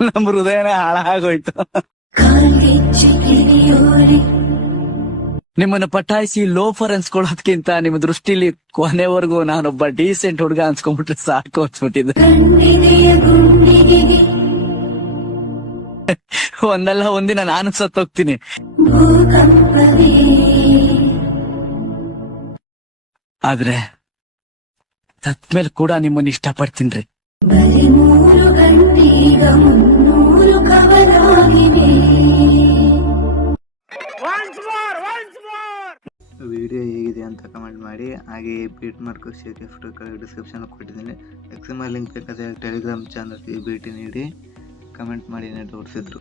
ನಮ್ಮ ಹೃದಯನೇ ಹಾಳಾಗೋಯ್ತು. ನಿಮ್ಮನ್ನ ಪಟಾಯಿಸಿ ಲೋಫರ್ ಅನ್ಸ್ಕೊಳ್ಳೋದ್ಕಿಂತ ನಿಮ್ಮ ದೃಷ್ಟಿಲಿ ಕೊನೆವರೆಗೂ ನಾನೊಬ್ಬ ಡೀಸೆಂಟ್ ಹುಡುಗ ಅನ್ಸ್ಕೊಂಡ್ಬಿಟ್ರೆ ಸಾಕು ಅನ್ಸ್ಬಿಟ್ಟಿದ್ದೆ. ಒಂದಲ್ಲ ಒಂದಿನ ನಾನು ಸತ್ತೋಗ್ತೀನಿ. ಆದ್ರೆ ಸತ್ಮೇಲೆ ಕೂಡ ನಿಮ್ಮನ್ನ ಇಷ್ಟಪಡ್ತೀನಿ. ವಿಡಿಯೋ ಹೇಗಿದೆ ಅಂತ ಕಮೆಂಟ್ ಮಾಡಿ. ಹಾಗೆ ಬೀಟ್ ಮಾರ್ಕ್ ಗಿಫ್ಟ್ ಡಿಸ್ಕ್ರಿಪ್ಷನ್ ಕೊಟ್ಟಿದ್ದೀನಿ. ಎಕ್ಸ್ಎಂಎಲ್ ಲಿಂಕ್ ಬೇಕಾದರೆ ಟೆಲಿಗ್ರಾಮ್ ಚಾನಲ್ಗೆ ಭೇಟಿ ನೀಡಿ. ಕಮೆಂಟ್ ಮಾಡಿ ತೋರಿಸಿದ್ರು.